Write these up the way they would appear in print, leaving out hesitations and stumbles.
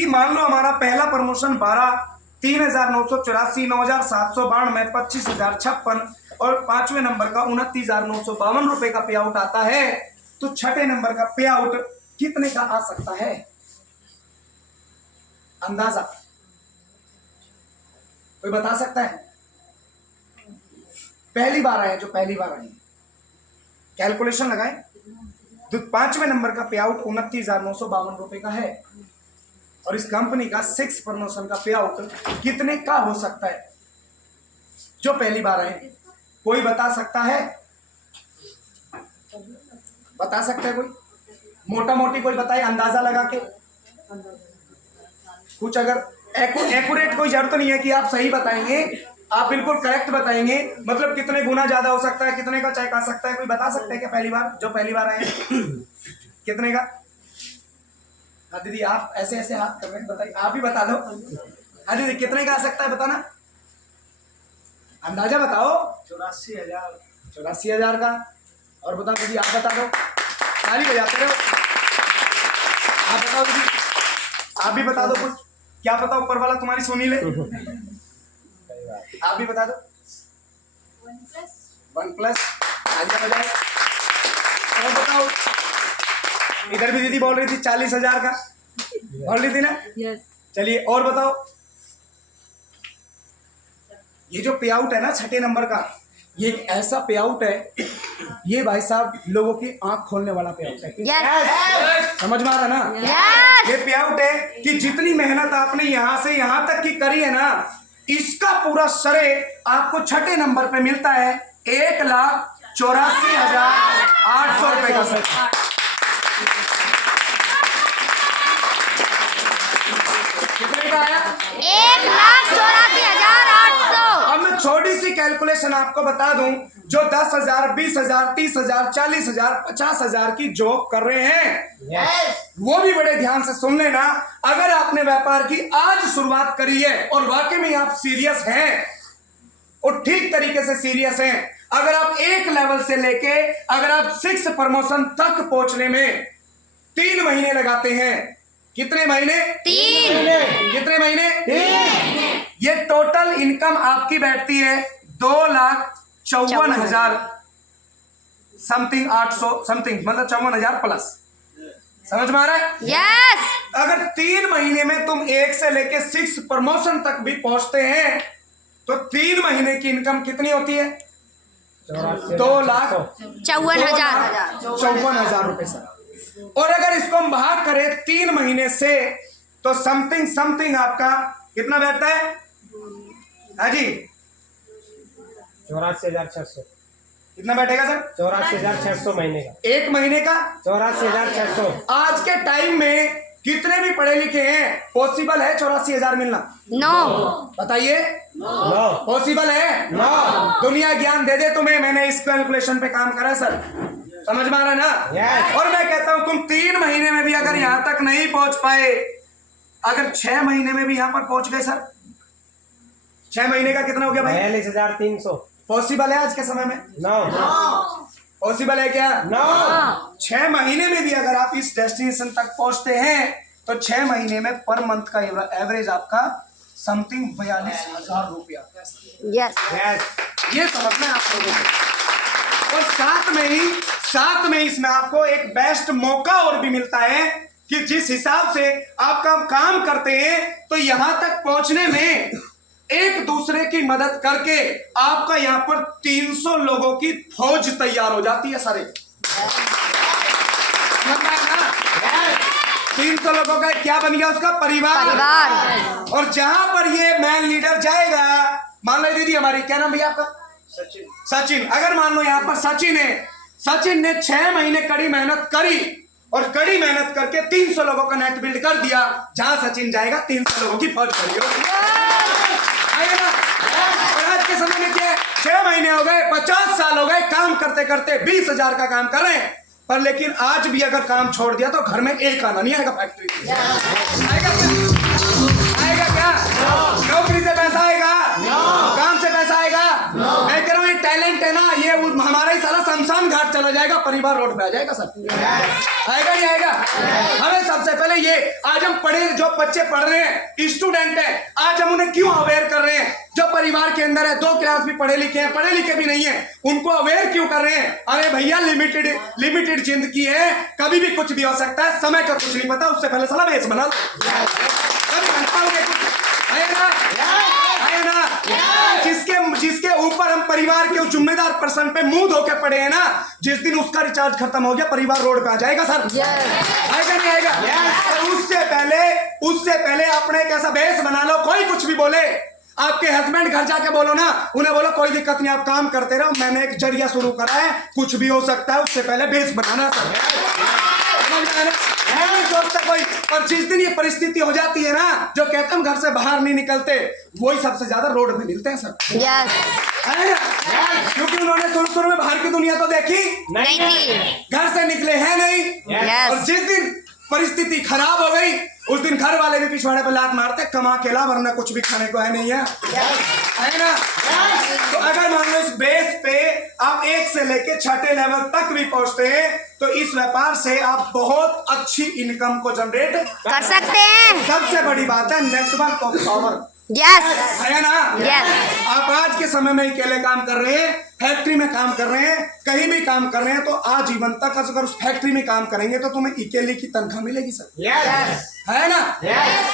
कि मान लो हमारा पहला प्रमोशन 12, 3,984, 9,792, 25,056 और 5वें नंबर का 29,952 रुपए का पे आउट आता है, तो छठे नंबर का पे आउट कितने का आ सकता है? अंदाजा कोई बता सकता है? पहली बार आए, जो पहली बार आए कैलकुलेशन लगाएं। तो 5वें नंबर का पे आउट 29,952 रुपए का है और इस कंपनी का 6 प्रमोशन का पे आउट कितने का हो सकता है? जो पहली बार आए कोई बता सकता है? बता सकता है कोई? मोटा मोटी कोई बताए, अंदाजा लगा के। कुछ अगर एक्यूरेट कोई जरूरत नहीं है कि आप सही बताएंगे, आप बिल्कुल करेक्ट बताएंगे। मतलब कितने गुना ज्यादा हो सकता है, कितने का चेक आ सकता है, कोई बता सकता है क्या? पहली बार, जो पहली बार आए कितने का? हाँ दीदी, आप ऐसे ऐसे हाथ कर रहे हैं, बताइए, आप ही बता दो। हाँ दीदी, कितने का आ सकता है बताना, अंदाजा बताओ। 84,000। 84,000 का। और बताओ दीदी, आप बता दो, ताली बजाते रहो। आप बताओ दीदी, आप भी बता दो कुछ, क्या पता ऊपर वाला तुम्हारी सुनी ले। आप भी बता दो। OnePlus। तालियां बजाओ। और बताओ, इधर भी दीदी बोल रही थी 40,000 का, बोल रही थी ना? यस। चलिए और बताओ। ये जो पे आउट है ना छठे नंबर का, ये एक ऐसा पे आउट है, ये भाई साहब लोगों की आंख खोलने वाला पे आउट है। यस। समझ में आ रहा ना? यस। ये पे आउट है कि जितनी मेहनत आपने यहां से यहां तक की करी है ना, इसका पूरा श्रेय आपको छठे नंबर पे मिलता है। 1,84,800 रुपए का श्रेय। कितने का आया? 1,84,800। अब मैं छोटी सी कैलकुलेशन आपको बता दूं, जो 10,000, 20,000, 30,000, 40,000, 50,000 की जॉब कर रहे हैं, वो भी बड़े ध्यान से सुन लेना। अगर आपने व्यापार की आज शुरुआत करी है और वाकई में आप सीरियस हैं और ठीक तरीके से सीरियस हैं, अगर आप एक लेवल से लेके अगर आप 6 प्रमोशन तक पहुंचने में 3 महीने लगाते हैं, कितने महीने? 3। कितने महीने? 3। ये टोटल इनकम आपकी बैठती है 2,54,000 समथिंग, 800 समथिंग, मतलब 54,000 प्लस। समझ में आ रहा है? यस। अगर 3 महीने में तुम 1 से लेके 6 प्रमोशन तक भी पहुंचते हैं, तो 3 महीने की इनकम कितनी होती है? 2,54,000 रुपए सर। और अगर इसको हम भाग करें 3 महीने से, तो समथिंग समथिंग आपका कितना बैठता है? हाँ जी, 84,600। कितना बैठेगा सर? 84,600 महीने का। एक महीने का 84,600। आज के टाइम में कितने भी पढ़े लिखे हैं, पॉसिबल है 84,000 मिलना? नो। बताइए, नो। पॉसिबल है? नो। दुनिया ज्ञान दे दे तुम्हें, मैंने इस कैलकुलेशन पे काम करा सर। समझ में आ रहा है ना? Yes. और मैं कहता हूं तुम 3 महीने में भी अगर यहां तक नहीं पहुंच पाए, अगर 6 महीने में भी यहां पर पहुंच गए सर, 6 महीने का कितना हो गया भाई? 42,300। पॉसिबल है आज के समय में? नो। पॉसिबल है क्या? नो। 6 महीने में भी अगर आप इस डेस्टिनेशन तक पहुंचते हैं, तो 6 महीने में पर मंथ का एवरेज आपका समथिंग 42,000 रुपया। यस। यस। ये समझना है आप लोगों को। और साथ में इसमें आपको एक बेस्ट मौका और भी मिलता है कि जिस हिसाब से आपका काम करते हैं, तो यहां तक पहुंचने में एक दूसरे की मदद करके आपका यहां पर 300 लोगों की फौज तैयार हो जाती है सारे। 300 लोगों का क्या बन गया? उसका परिवार। और जहां पर ये मैन लीडर जाएगा, मान लो दीदी हमारी, क्या नाम भैया आपका? सचिन। अगर मान लो यहाँ पर सचिन ने 6 महीने कड़ी मेहनत करी और कड़ी मेहनत करके 300 लोगों का नेट बिल्ड कर दिया। जहां सचिन जाएगा 300 लोगों की फौज खड़ी होगी। और आज के समय में क्या, 6 महीने हो गए, 50 साल हो गए काम करते करते, 20,000 का काम कर रहे हैं, पर लेकिन आज भी अगर काम छोड़ दिया तो घर में एक आना नहीं आएगा फैक्ट्री। आएगा क्या? नौकरी से पैसा आएगा? काम से पैसा आएगा? मैं कह रहा हूँ ये टैलेंट है ना, ये हमारा ही सारा शमशान घाट चला आ जाएगा, परिवार रोड पे आ जाएगा सर। आएगा नहीं आएगा? हमें सबसे पहले ये, आज हम पढ़े, जो बच्चे पढ़ रहे हैं, स्टूडेंट है, आज हम उन्हें क्यों अवेयर कर रहे हैं? जो परिवार के अंदर है, 2 क्लास भी पढ़े लिखे हैं, पढ़े लिखे भी नहीं है, उनको अवेयर क्यों कर रहे हैं? अरे भैया, लिमिटेड जिंदगी है, कभी भी कुछ भी हो सकता है, समय का कुछ नहीं पता, उससे पहले साला बेस बना लो। कभी बन पाओगे कुछ? है ना? जिसके ऊपर हम परिवार के जिम्मेदार पर्सन पे मुंह धो के पड़े हैं ना, जिस दिन उसका रिचार्ज खत्म हो गया, परिवार रोड पे आ जाएगा सर। आएगा नहीं आएगा? और उससे पहले अपने एक ऐसा बेस बना लो, कोई कुछ भी बोले, आपके हस्बैंड घर जाके बोलो ना, उन्हें बोलो कोई दिक्कत नहीं, आप काम करते रहो, मैंने एक जरिया शुरू करा है, कुछ भी हो सकता है, उससे पहले बेस बनाना सर। नहीं सोचता कोई। और जिस दिन ये परिस्थिति हो जाती है ना, जो कहते हैं घर से बाहर नहीं निकलते, वही सबसे ज्यादा रोड में मिलते हैं सर। है ना? क्योंकि उन्होंने शुरू में बाहर की दुनिया तो देखी नहीं, घर से निकले हैं नहीं। और जिस दिन परिस्थिति खराब हो गई, उस दिन घर वाले भी पिछवाड़े पर लात मारते, कमा के ला, वरना कुछ भी खाने को है नहीं है ना? तो अगर मान लो इस बेस पे आप 1 से लेके 6ठे लेवल तक भी पहुंचते हैं, तो इस व्यापार से आप बहुत अच्छी इनकम को जनरेट कर सकते हैं। सबसे बड़ी बात है नेटवर्क ऑफ पावर। है ना? आप आज के समय में अकेले काम कर रहे हैं, फैक्ट्री में काम कर रहे हैं, कहीं भी काम कर रहे हैं, तो आजीवन तक अगर उस फैक्ट्री में काम करेंगे तो तुम्हें अकेले की तनख्वाह मिलेगी सर। है ना?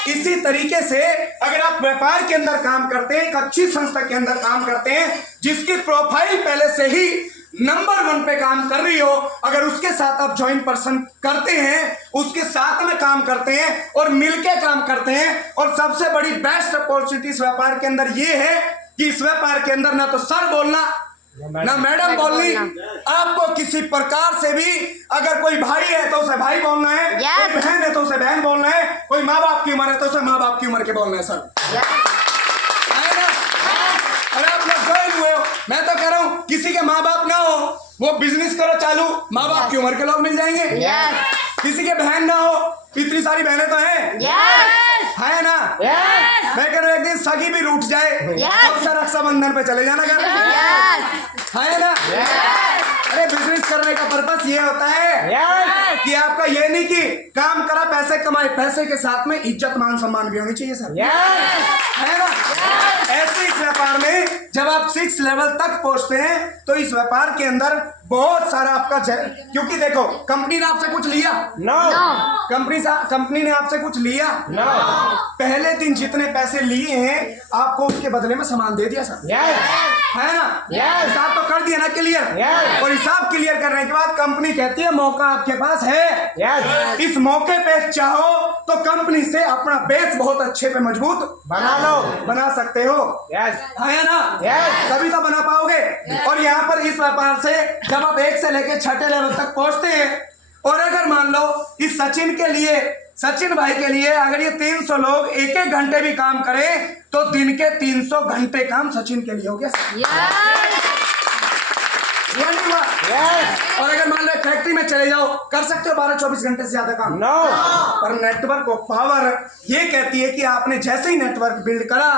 इसी तरीके से अगर आप व्यापार के अंदर काम करते हैं, एक अच्छी संस्था के अंदर काम करते हैं, जिसकी प्रोफाइल पहले से ही नंबर 1 पे काम कर रही हो, अगर उसके साथ आप ज्वाइन पर्सन करते हैं, उसके साथ में काम करते हैं और मिलके काम करते हैं, और सबसे बड़ी बेस्ट अपॉर्चुनिटी इस व्यापार के अंदर ये है कि इस व्यापार के अंदर ना तो सर बोलना, ना मैडम बोलनी, आपको किसी प्रकार से भी, अगर कोई भाई है तो उसे भाई बोलना है, कोई बहन है तो उसे बहन बोलना है, कोई माँ बाप की उम्र है तो उसे माँ बाप की उम्र के बोलना है सर। और आप लोग ज्वाइन हुए हो, मैं तो कह रहा हूँ किसी के माँ बाप ना हो, वो बिजनेस करो चालू, माँ बाप की उम्र के लोग मिल जाएंगे। किसी के बहन ना हो, इतनी सारी बहनें तो हैं, है ना? मैं कह रहा हूँ एक दिन सगी भी रूठ जाए, तब से रक्षाबंधन पे चले जाना घर, है ना? अरे बिजनेस करने का पर्पस ये होता है कि आपका ये नहीं कि काम करा पैसे कमाए, पैसे के साथ में इज्जत मान सम्मान भी होनी चाहिए सर। है ना? ऐसे इस व्यापार में जब आप 6 लेवल तक पहुंचते हैं, तो इस व्यापार के अंदर बहुत सारा आपका, क्योंकि देखो कंपनी ने आपसे कुछ लिया? कंपनी ने आपसे कुछ लिया? पहले दिन जितने पैसे लिए हैं, आपको उसके बदले में सामान दे दिया सर। है ना? हिसाब तो कर दिया ना क्लियर। और हिसाब क्लियर करने के बाद कंपनी कहती है मौका आपके पास है, इस मौके पे चाहो तो कंपनी से अपना बेस बहुत अच्छे पे मजबूत बना सकते हो। है ना? तभी तो बना पाओगे। और यहाँ पर इस व्यापार से जब आप 1 से लेकर 6ठे लेवल तक पहुंचते हैं, और अगर मान लो इस सचिन भाई के लिए अगर ये 300 लोग 1-1 घंटे भी काम करें, तो दिन के 300 घंटे काम सचिन के लिए हो गया। और अगर मान लो फैक्ट्री में चले जाओ, कर सकते हो 12-24 घंटे से ज्यादा काम। पर नेटवर्क ऑफ पावर ये कहती है कि आपने जैसे ही नेटवर्क बिल्ड करा,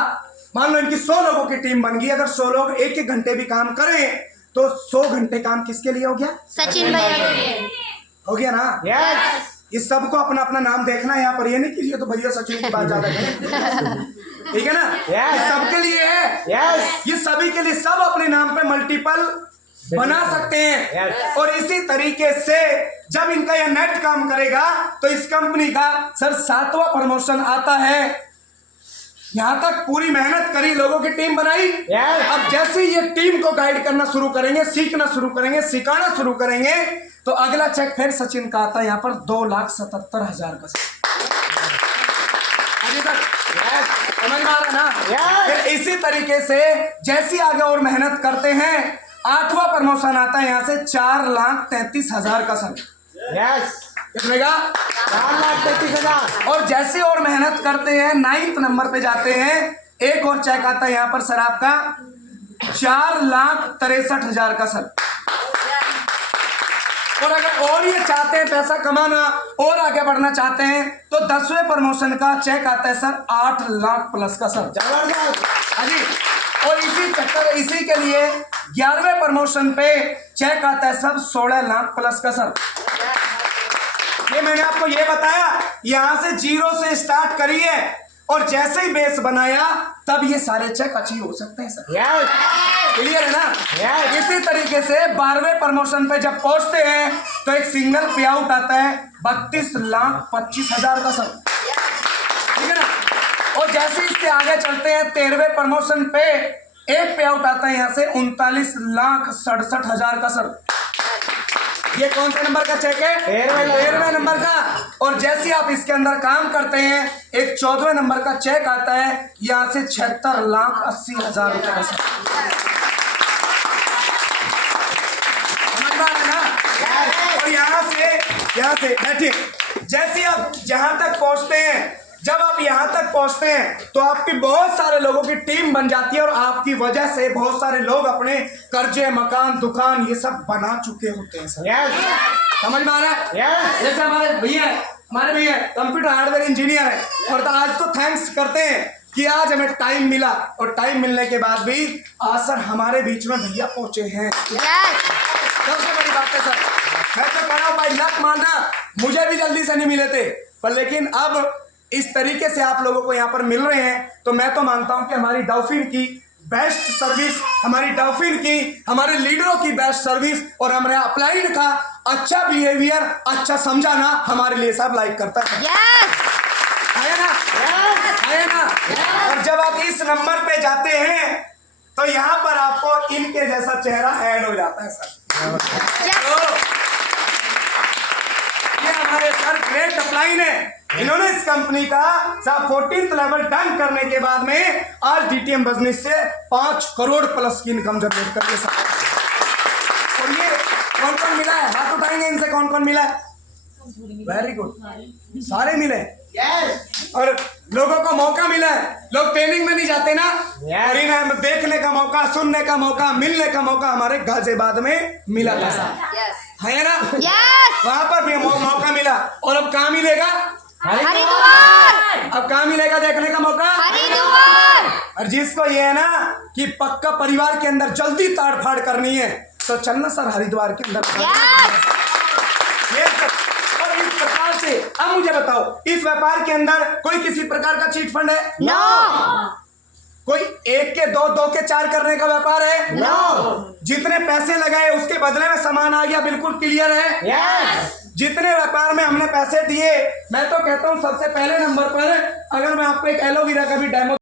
मान लो इनकी 100 लोगों की टीम बन गई, अगर 100 लोग 1-1 घंटे भी काम करें, तो 100 घंटे काम किसके लिए हो गया? सचिन भैया हो गया ना? इस सबको अपना अपना नाम देखना है यहाँ पर, ये नहीं कि ये तो भैया सचिन की बात ज्यादा करें, ठीक है ना? ये सबके लिए है, ये सभी के लिए, सब अपने नाम पे मल्टीपल बना सकते हैं। और इसी तरीके से जब इनका यह नेट काम करेगा, तो इस कंपनी का सर 7वां प्रमोशन आता है। यहाँ तक पूरी मेहनत करी, लोगों की टीम बनाई, अब जैसे ये टीम को गाइड करना शुरू करेंगे, सीखना शुरू करेंगे, सिखाना शुरू करेंगे, तो अगला चेक फिर सचिन का आता है यहाँ पर 2,77,000 का। समझ में आ रहा ना? फिर इसी तरीके से जैसी आगे और मेहनत करते हैं, 8वां प्रमोशन आता है यहाँ से 4,33,000 का सर। कितने का? 4,33,000। और जैसे और मेहनत करते हैं, 9th नंबर पे जाते हैं, एक और चेक आता है यहाँ पर सर आपका 4,63,000 का सर। और अगर और ये चाहते हैं पैसा कमाना और आगे बढ़ना चाहते हैं, तो 10वें प्रमोशन का चेक आता है सर 8 लाख प्लस का सर। जबरदस्त। हाँ जी, और इसी के लिए 11वें प्रमोशन पे चेक आता है सब 16 लाख प्लस का सर। ये मैंने आपको ये बताया, यहां से 0 से स्टार्ट करिए और जैसे ही बेस बनाया तब ये सारे चेक अचीव हो सकते हैं सर। क्लियर है ना? इसी तरीके से 12वें प्रमोशन पे जब पहुंचते हैं तो एक सिंगल पे आउट आता है 32,25,000 का सर, ठीक है ना? और जैसे इससे आगे चलते हैं 13वें प्रमोशन पे एक पे आउट आता है यहां से 39,67,000 का सर। ये कौन से नंबर का चेक है? 13वें नंबर का। और जैसे आप इसके अंदर काम करते हैं एक 14वें नंबर का चेक आता है यहां से 76,80,000 रुपए का सर। समझ में आ रहा है ना? और यहाँ से बैठिए, जैसे आप जहां तक पहुंचते हैं, जब आप यहां तक पहुंचते हैं तो आपकी बहुत सारे लोगों की टीम बन जाती है और आपकी वजह से बहुत सारे लोग अपने कर्जे, मकान, दुकान ये सब बना चुके होते हैं सर। समझ में आ रहा है? जैसे हमारे भैया कंप्यूटर हार्डवेयर इंजीनियर है और तो आज तो थैंक्स करते हैं कि आज हमें टाइम मिला, और टाइम मिलने के बाद भी आज सर हमारे बीच में भैया पहुंचे हैं। सबसे बड़ी बात है सर, मैं तो कह रहा हूँ भाई लक मानना, मुझे भी जल्दी से नहीं मिले थे, पर लेकिन अब इस तरीके से आप लोगों को यहाँ पर मिल रहे हैं तो मैं तो मानता हूं कि हमारी डॉल्फिन की बेस्ट सर्विस, हमारी डॉल्फिन की, हमारे लीडरों की बेस्ट सर्विस और हमारे अपलाइड का अच्छा बिहेवियर, अच्छा समझाना हमारे लिए सब लाइक करता है। है ना? है ना? और जब आप इस नंबर पे जाते हैं तो यहाँ पर आपको इनके जैसा चेहरा ऐड हो जाता है सर। तो ये हमारे सर ग्रेट अपलाइन है, इन्होंने इस कंपनी का 14th लेवल डन करने के बाद में आज डीटीएम बिजनेस से 5 करोड़ प्लस की इनकम जनरेट कर लिया। और ये कौन कौन मिला है? हाथ उठाएंगे इनसे, कौन कौन मिला है? वेरी गुड, सारे मिले। और लोगों को मौका मिला है, लोग ट्रेनिंग में नहीं जाते ना, और इन्हें देखने का मौका, सुनने का मौका, मिलने का मौका हमारे गाजियाबाद में मिला था साहब, है ना? वहां पर भी मौका मिला। और अब कहाँ मिलेगा? हरिद्वार। अब कहाँ मिलेगा देखने का मौका? हरिद्वार। और जिसको ये है ना कि पक्का परिवार के अंदर जल्दी ताड़ फाड़ करनी है तो चलना सर हरिद्वार के अंदर। ये और इस प्रकार से अब मुझे बताओ, इस व्यापार के अंदर कोई किसी प्रकार का चीट फंड है? नो। कोई 1 के 2, 2 के 4 करने का व्यापार है? नो। जितने पैसे लगाए उसके बदले में सामान आ गया, बिल्कुल क्लियर है। जितने व्यापार में हमने पैसे दिए, मैं तो कहता हूं सबसे पहले नंबर पर अगर मैं आपको एक एलोवेरा का भी डेमो